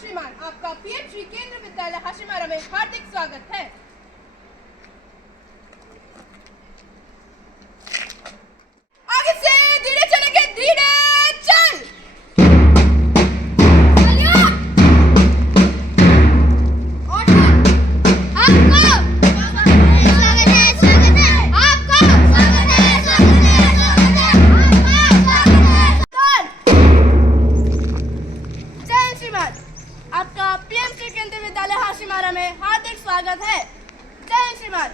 श्रीमान, आपका पीएम श्री केंद्र विद्यालय हाशिमारा में हार्दिक स्वागत है। आगे से धीरे चलेंगे, धीरे चल। आपका पीएम श्री केंद्रीय विद्यालय हाशिमारा में हार्दिक स्वागत है। जय श्रीमान।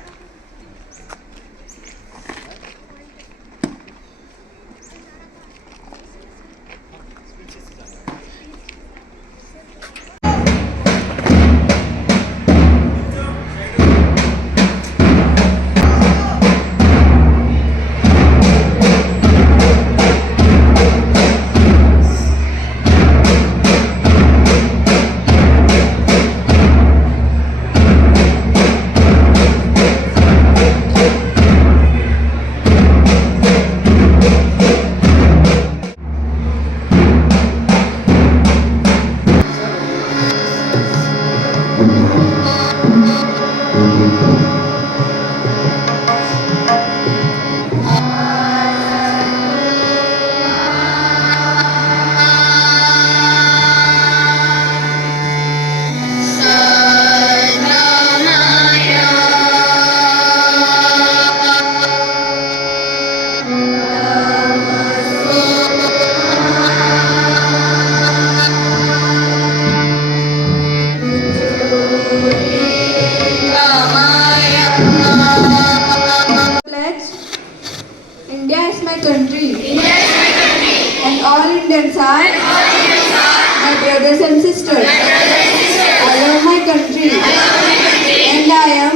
India is my country. And all Indians are my brothers and sisters. I love my country. And I am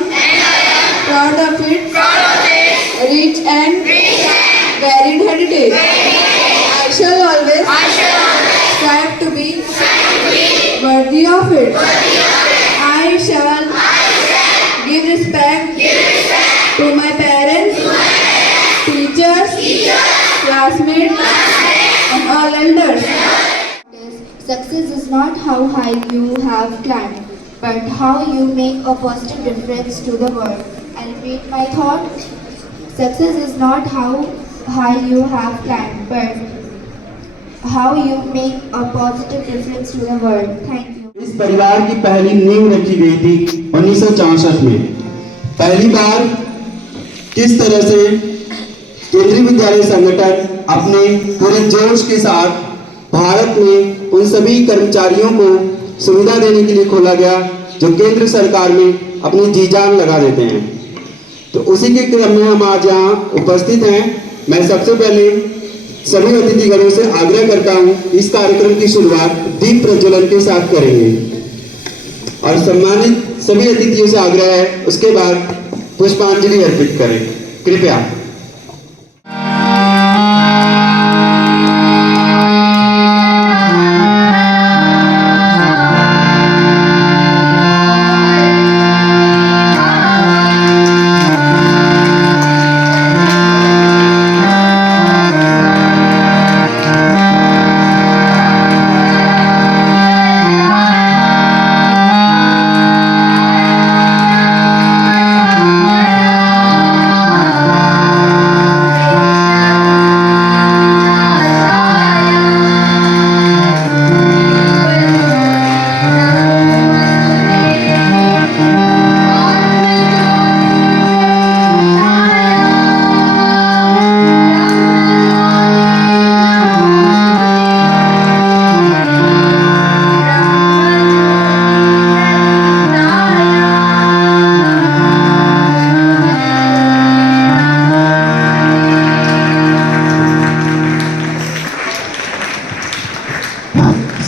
proud of its rich and varied heritage. I shall always strive to be worthy of it. I shall give respect to my parents, teachers, classmates, and all elders. Success is not how high you have climbed, but how you make a positive difference to the world. I repeat my thought. Success is not how high you have climbed, but how you make a positive difference to the world. Thank you. इस परिवार की पहली नींव रखी गई थी 1964 में। पहली बार किस तरह से केंद्रीय विद्यालय संगठन अपने पूरे जोश के साथ भारत में उन सभी कर्मचारियों को सुविधा देने के लिए खोला गया जो केंद्र सरकार में अपनी जी जान लगा देते हैं। तो उसी के क्रम में हम आज यहाँ उपस्थित हैं। मैं सबसे पहले सभी अतिथिगणों से आग्रह करता हूँ इस कार्यक्रम की शुरुआत दीप प्रज्वलन के साथ करेंगे और सम्मानित सभी अतिथियों से आग्रह है उसके बाद पुष्पांजलि अर्पित करें। कृपया।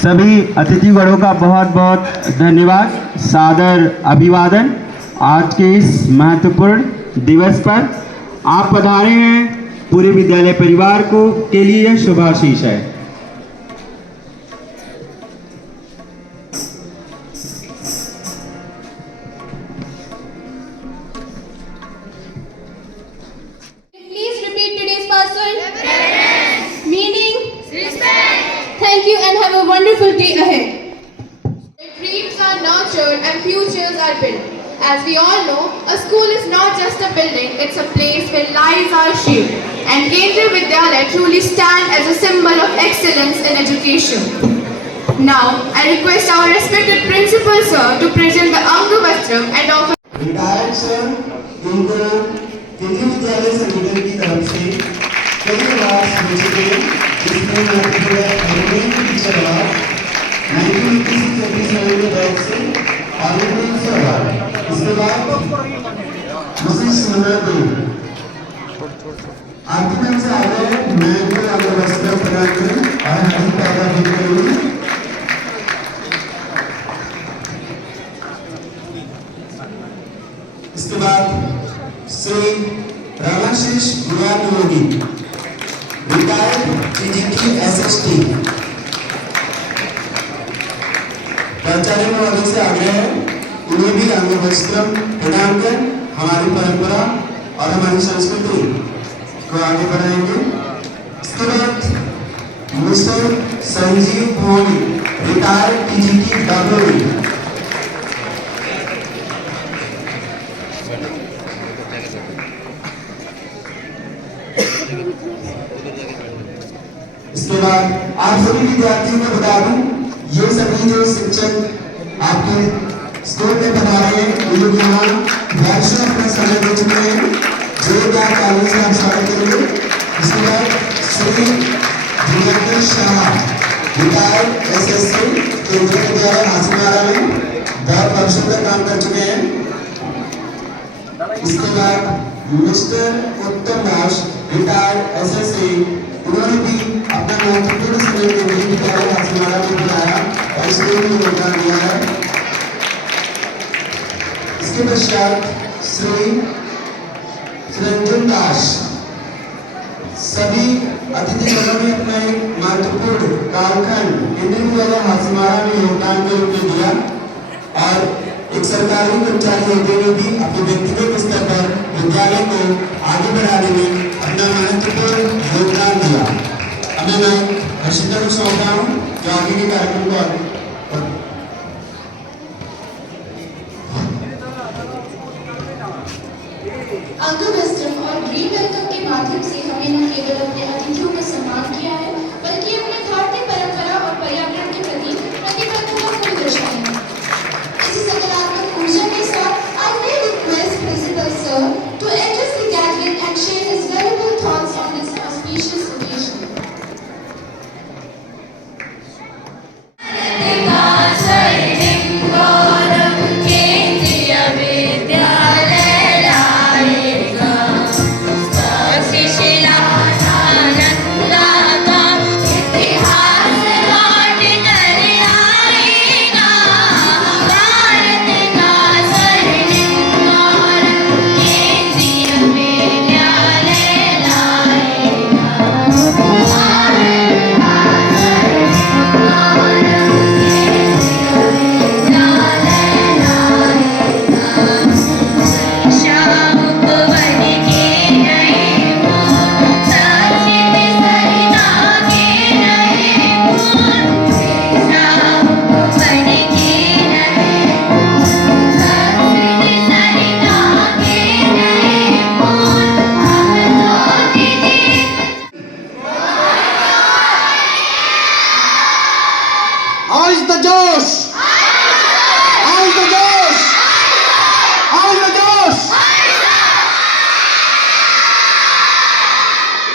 सभी अतिथिगणों का बहुत बहुत धन्यवाद, सादर अभिवादन। आज के इस महत्वपूर्ण दिवस पर आप पधारे हैं, पूरे विद्यालय परिवार को के लिए शुभाशीष है। Please repeat today's password. Meaning? Respect. Thank you and have a wonderful day ahead. are nurtured and futures are built. As we all know, a school is not just a building, it's a place where lives are shaped. And Kendriya Vidyalaya truly stand as a symbol of excellence in education. Now, I request our respected principal sir to present the Anga Vastram and offer retired sir इनको केंद्रीय विद्यालय संगठन की तरफ से कई अवार्ड मिल चुके हैं, जिसमें महत्वपूर्ण है एवरग्रीन टीचर अवार्ड 1986-87 के बैच से ऑलिम्पिक अवार्ड। इसके बाद मुझे सुनना दें आर्थिक से आ गए मैं इनको अगर वस्त्र प्रदान करूं और हरी पैदा भी करूंगी। इसके बाद श्री रामाशीष गुलाब योगी रिटायर्ड टीजीटी एसएसटी प्राचार्य महोदय से आग्रह है उन्हें भी अंग वस्त्र प्रदान कर हमारी परंपरा और हमारी संस्कृति को आगे बढ़ाएंगे। इसके बाद मिस्टर संजीव भोनी रिटायर्ड टीजीटी दादोरी इसके बाद आप सभी विद्यार्थियों को बता दूं ये सभी जो शिक्षक आपके स्कूल में पढ़ा रहे हैं वो लोग यहाँ वर्षों अपना समय दे चुके हैं जो क्या कानून से आप स्वागत करेंगे। इसके बाद श्री जितेंद्र शाह रिटायर्ड एसएससी केंद्रीय विद्यालय हासीमारा में बहुत वर्षों तक काम कर चुके हैं। इसके बाद मिस्टर उत्तम दास रिटायर्ड एसएससी उन्होंने भी अपना महत्वपूर्ण समय केंद्रीय विद्यालय हासीमारा में दिलाया और इसमें भी योगदान दिया है। इसके पश्चात श्री रंजन दास सभी अतिथिगणों ने अपना एक महत्वपूर्ण कालखंड केंद्रीय विद्यालय हासीमारा में योगदान के रूप में दिया और एक सरकारी कर्मचारी होते हुए भी अपने व्यक्तिगत स्तर पर विद्यालय को आगे बढ़ाने में अपना महत्वपूर्ण योगदान दिया। अब मैं हर्षिता को सौंप रहा हूँ जो आगे के कार्यक्रम को अंग वस्त्रम और ग्रीन वेलकम के माध्यम से हमने न केवल अपने अतिथियों का सम्मान किया है बल्कि अपनी भारतीय परंपरा और पर्यावरण के प्रति प्रतिबद्धता को दर्शाया है। इसी सकारात्मक ऊर्जा के साथ I may request Principal Sir to address the gathering and share his valuable thoughts on this auspicious occasion.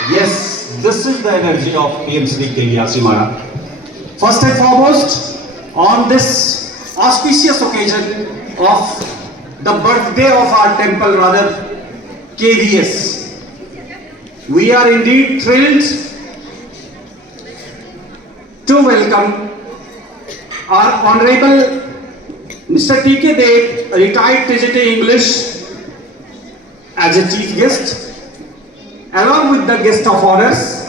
Yes, this is the energy of PMCD Kendriya Hasimara. First and foremost, on this auspicious occasion of the birthday of our temple, rather KVS, we are indeed thrilled to welcome our Honorable Mr. T.K. Dev, retired TGT English, as a chief guest, along with the guest of honors,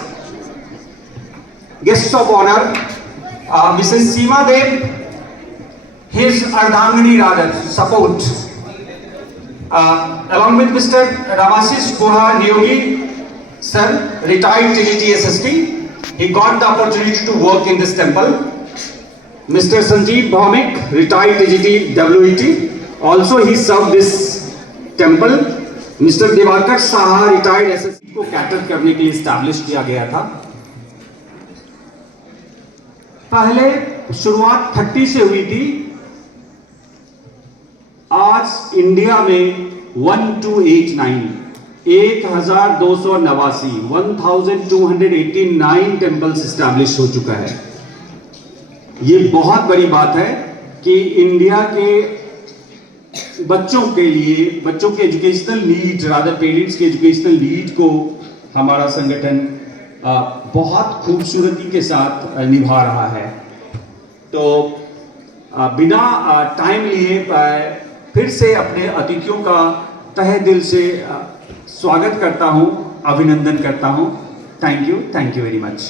guests of honor, Mrs. Seema Dev, his Ardhangani rather, support, along with Mr. Ramashish Guha Niyogi, sir, retired TGT SST. He got the opportunity to work in this temple. Mr. Sanjeev Bhaumik, retired TGT WET, also he served this temple. Mr. Devakar Saha, retired SSC को कैटर करने के लिए स्टैब्लिश किया गया था. पहले शुरुआत 30 से हुई थी. आज इंडिया में 1289 टेम्पल्स स्टैब्लिश हो चुका है. ये बहुत बड़ी बात है कि इंडिया के बच्चों के लिए, बच्चों के एजुकेशनल नीड, रादर पेरेंट्स के एजुकेशनल नीड को हमारा संगठन बहुत खूबसूरती के साथ निभा रहा है. तो बिना टाइम लिए फिर से अपने अतिथियों का तहे दिल से स्वागत करता हूं, अभिनंदन करता हूं. Thank you very much.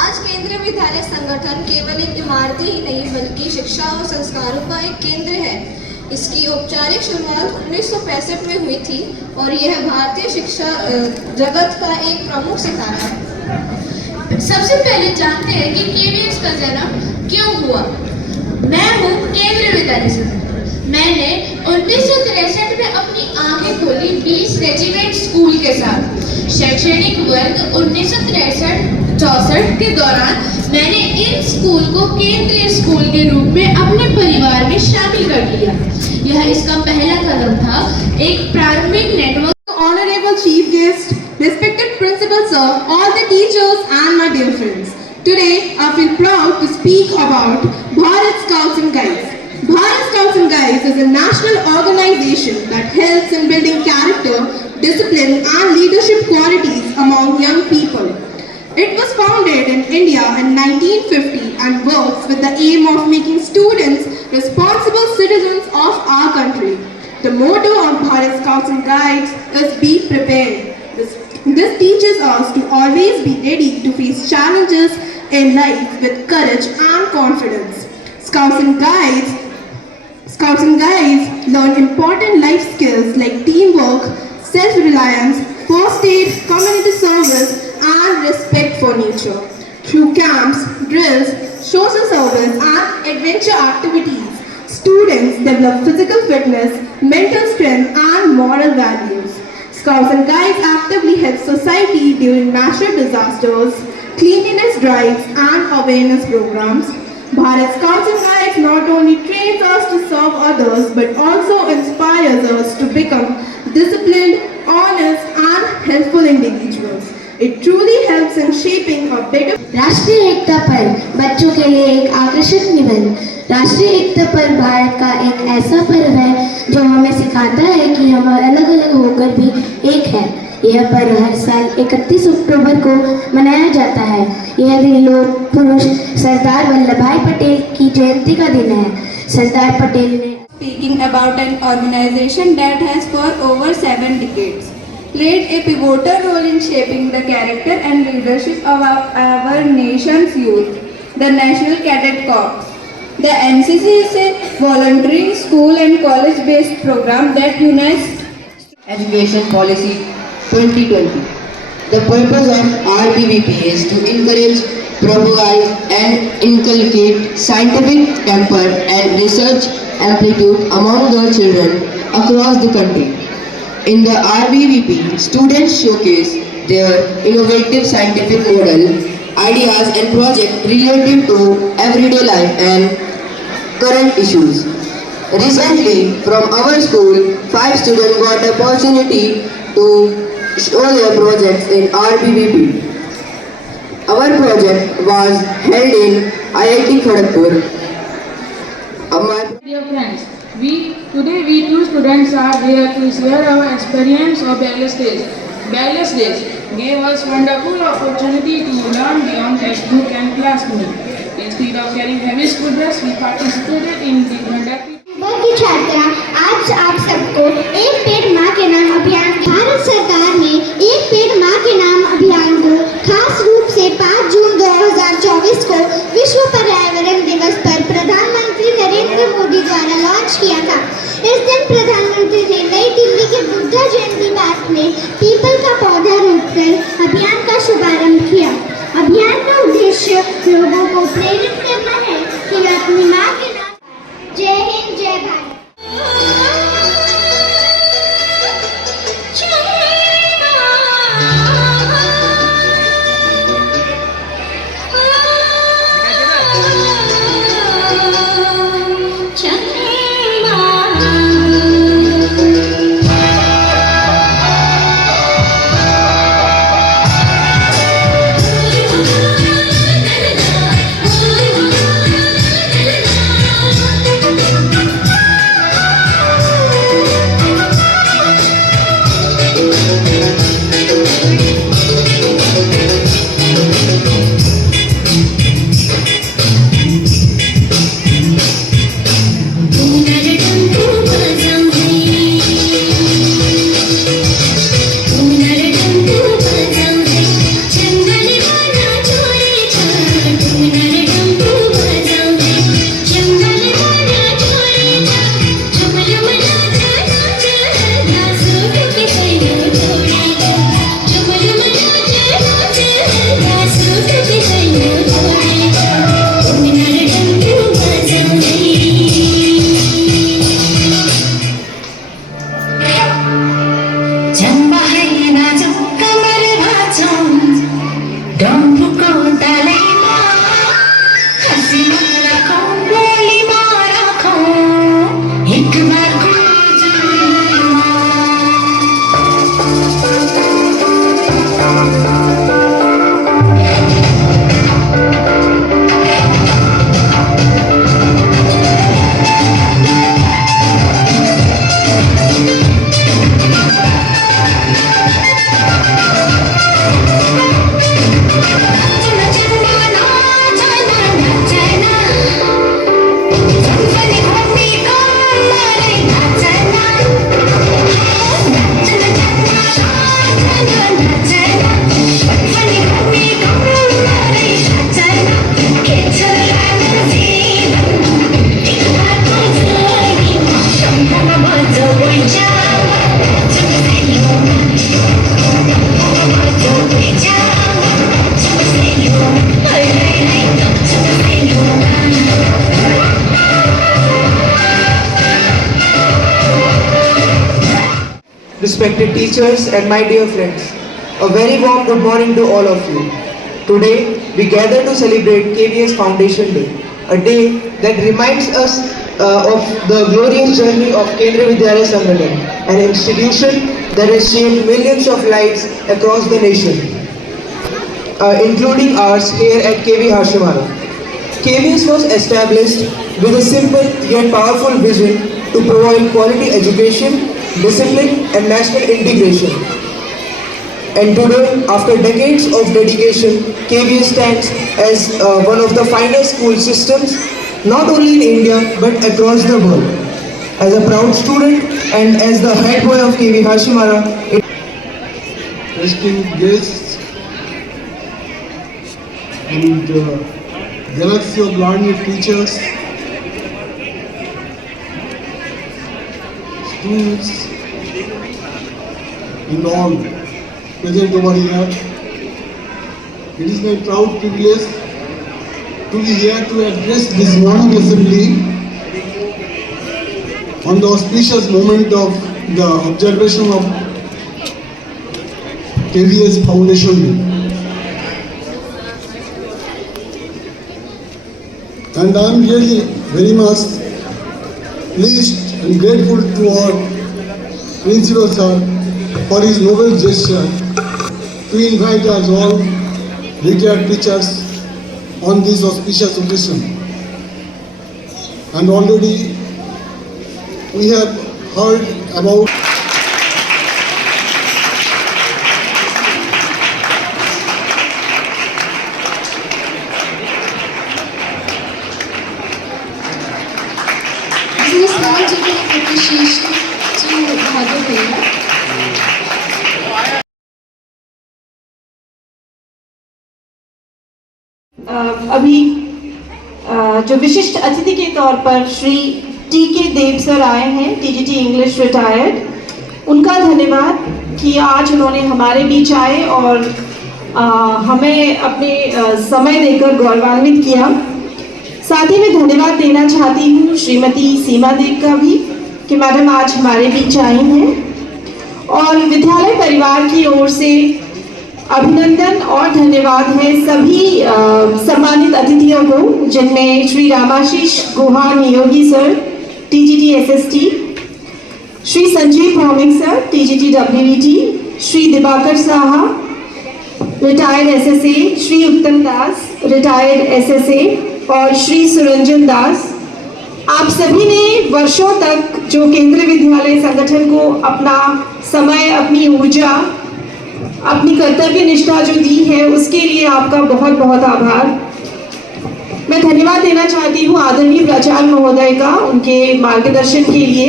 आज केंद्रीय विद्यालय संगठन केवल एक इमारतें ही नहीं बल्कि शिक्षा और संस्कारों का एक केंद्र है. इसकी औपचारिक शुरुआत 1965 में हुई थी और यह भारतीय शिक्षा जगत का एक प्रमुख सितारा है. सबसे पहले जानते हैं कि केवीएस का जन्म क्यों हुआ. मैं हूँ केंद्रीय विद्यालय संगठन. मैंने 1963 में अपनी आंखें खोली 20 रेजिमेंट स्कूल के साथ. शैक्षणिक वर्ग 1963-64 के दौरान मैंने इन स्कूल को केंद्रीय स्कूल के रूप में अपने परिवार में शामिल कर लिया. यह इसका पहला कदम था. एक प्रारंभिक network. Honorable Chief Guest, respected Principal Sir, all the teachers and my dear friends. Today I feel proud to speak about Bharat Scouts and Guides. Bharat Scouts and Guides is a national organization that helps in building character, discipline and leadership qualities among young people. It was founded in 1950 and works with the aim of making students responsible citizens of our country. The motto of Bharat Scouts and Guides is Be Prepared. This teaches us to always be ready to face challenges in life with courage and confidence. Scouts and Guides learn important life skills like teamwork, self-reliance, first aid, community service, and respect for nature. Through camps, drills, social service, and adventure activities, students develop physical fitness, mental strength, and moral values. Scouts and Guides actively help society during natural disasters, cleanliness drives, and awareness programs. Bharat Scouts and Guides not only trains us to serve others but also inspires us to become disciplined, honest, and helpful individuals. It truly helps in shaping a better. राष्ट्रीय एकता पर्व बच्चों के लिए एक आकर्षक निबंध। राष्ट्रीय एकता पर्व भारत का एक ऐसा पर्व है जो हमें सिखाता है कि हम अलग अलग होकर भी एक हैं। यह पर्व हर साल 31 अक्टूबर को मनाया जाता है। यह दिन लोक पुरुष सरदार वल्लभ भाई पटेल की जयंती का दिन है। सरदार पटेल ने Speaking about an organization that has for over 7 decades played a pivotal role in shaping the character and leadership of our nation's youth, the National Cadet Corps. The NCC is a voluntary school and college-based program that unites Education Policy 2020. The purpose of RBVP is to encourage, propagate and inculcate scientific temper and research amplitude among the children across the country. In the RBVP, students showcase their innovative scientific model, ideas and projects related to everyday life and current issues. Recently, from our school, 5 students got the opportunity to show their projects in RBVP. Our project was held in IIT Kharagpur. Dear friends, today we two students are here to share our experience of Bareless Days. Bareless Days gave us wonderful opportunity to learn beyond textbook and classroom. Instead of carrying heavy school dress, we participated in different activities. की छात्रा आज आप सबको एक पेड़ माँ के नाम अभियान भारत सरकार ने एक पेड़ माँ के नाम अभियान को खास रूप से 5 जून 2024 को विश्व पर्यावरण दिवस पर प्रधानमंत्री नरेंद्र मोदी द्वारा लॉन्च किया था। इस दिन प्रधानमंत्री ने नई दिल्ली के बुद्धा जयंती पार्क में पीपल का पौधा रोपकर अभियान का शुभारंभ किया। अभियान का उद्देश्य लोगों को प्रेरित करना है कि वे अपनी माँ के नाम। जय हिंद, जय Bharat. respected teachers, and my dear friends. A very warm good morning to all of you. Today, we gather to celebrate KVS Foundation Day, a day that reminds us of the glorious journey of Kendriya Vidyalaya Sangathan, an institution that has shaped millions of lives across the nation, including ours here at KV Hashimara. KVS was established with a simple yet powerful vision to provide quality education, discipline, and national integration. And today, after decades of dedication, KVS stands as one of the finest school systems, not only in India but across the world. As a proud student and as the head boy of KV Hashimara, esteemed guests and galaxy of learned teachers, students, and all present over here. It is my proud privilege to be here to address this morning assembly on the auspicious moment of the observation of KVS Foundation Day. And I am really very much pleased and grateful to our Principal Sir for his noble gesture to invite us all retired teachers on this auspicious occasion. And already we have heard about this is a small token of appreciation to Bhadur Bhaiya. अभी जो विशिष्ट अतिथि के तौर पर श्री टी.के. देव सर आए हैं, TGT English retired, उनका धन्यवाद कि आज उन्होंने हमारे बीच आए और हमें अपने समय देकर गौरवान्वित किया। साथ ही मैं धन्यवाद देना चाहती हूँ श्रीमती सीमा देव का भी कि मैडम आज हमारे बीच आई हैं, और विद्यालय परिवार की ओर से अभिनंदन और धन्यवाद है सभी सम्मानित अतिथियों को, जिनमें Shri Ramashish Guha Niyogi sir TGT SST, Shri Sanjeev Bhowmik sir TGT WET, Shri Diwakar Saha retired SSA, Shri Uttam Das retired SSA और श्री सुरंजन दास। आप सभी ने वर्षों तक जो केंद्रीय विद्यालय संगठन को अपना समय, अपनी ऊर्जा, अपनी कर्तव्य निष्ठा जो दी है, उसके लिए आपका बहुत बहुत आभार। मैं धन्यवाद देना चाहती हूँ आदरणीय प्राचार्य महोदय का, उनके मार्गदर्शन के लिए,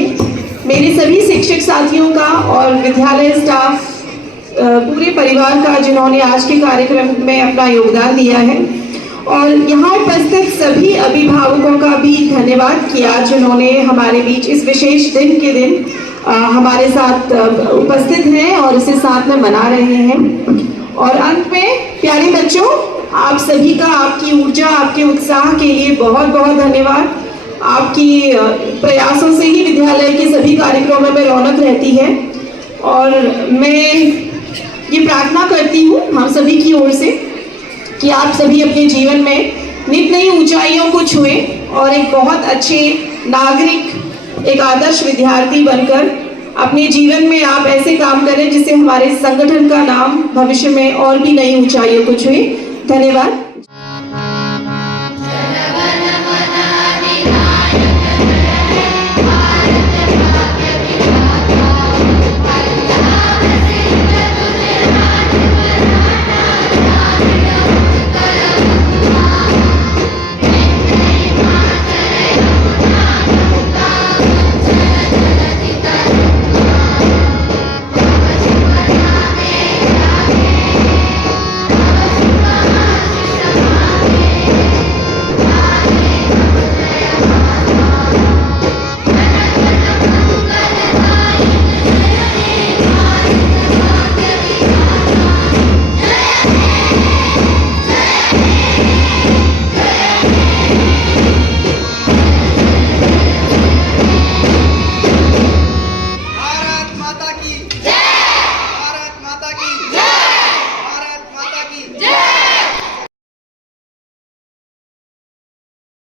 मेरे सभी शिक्षक साथियों का और विद्यालय स्टाफ पूरे परिवार का, जिन्होंने आज के कार्यक्रम में अपना योगदान दिया है, और यहाँ उपस्थित सभी अभिभावकों का भी धन्यवाद किया जिन्होंने हमारे बीच इस विशेष दिन के दिन हमारे साथ उपस्थित हैं और इसे साथ में मना रहे हैं। और अंत में प्यारे बच्चों, आप सभी का, आपकी ऊर्जा, आपके उत्साह के लिए बहुत बहुत धन्यवाद। आपकी प्रयासों से ही विद्यालय के सभी कार्यक्रमों में रौनक रहती है, और मैं ये प्रार्थना करती हूँ हम सभी की ओर से कि आप सभी अपने जीवन में नित नई ऊंचाइयों को छुएं और एक बहुत अच्छे नागरिक, एक आदर्श विद्यार्थी बनकर अपने जीवन में आप ऐसे काम करें जिससे हमारे संगठन का नाम भविष्य में और भी नई ऊंचाइयों को छुए। धन्यवाद।